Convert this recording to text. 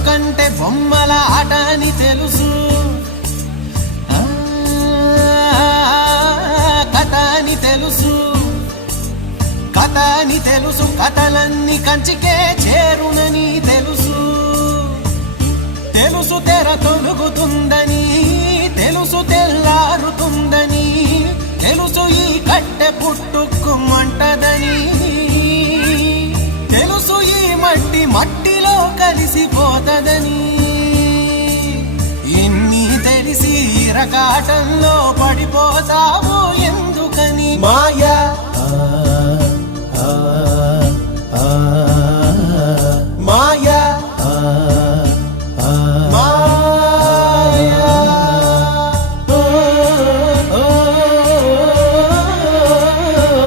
బతుకంటే బొమ్మల ఆట అని తెలుసు, కథ అని తెలుసు, కథ అని తెలుసు, కథలన్నీ కంచికే చేరునని తెలుసు, తెలుసు తెర తొలుగుతుందని, తెలుసు తెల్లారుతుందని, తెలుసు ఈ కట్టె పుట్టుకుమంటదని, తెలుసు ఈ మట్టి మట్టిలో కలిసిపోతదని, ఎన్ని తెలిసి రకాటంలో పడిపోతావు ఎందుకని? మాయా